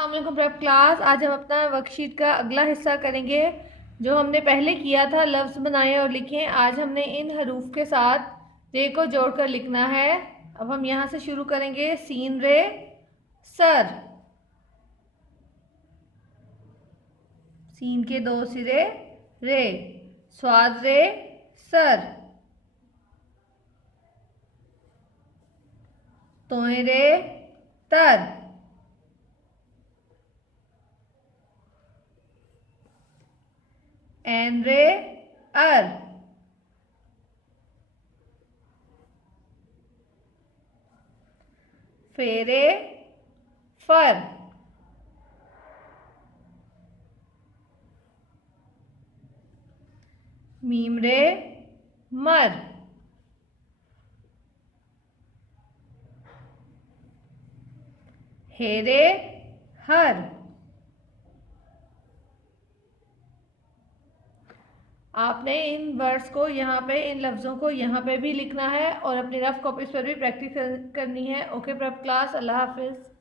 अस्सलामुअलैकुम prep class. आज हम अपना वर्कशीट का अगला हिस्सा करेंगे जो हमने पहले किया था, लफ्ज़ बनाए और लिखें। आज हमने इन हरूफ के साथ रे को जोड़कर लिखना है। अब हम यहाँ से शुरू करेंगे। सीन रे सर, सीन के दो सिरे रे, स्वाद रे सर, तोए रे तर, एन रे अर, फेरे फर, मीम रे मर, हेरे हर। आपने इन वर्ड्स को यहाँ पे, इन लफ्ज़ों को यहाँ पे भी लिखना है और अपनी रफ कॉपीज पर भी प्रैक्टिस करनी है। ओके प्रेप क्लास, अल्लाह हाफिज़।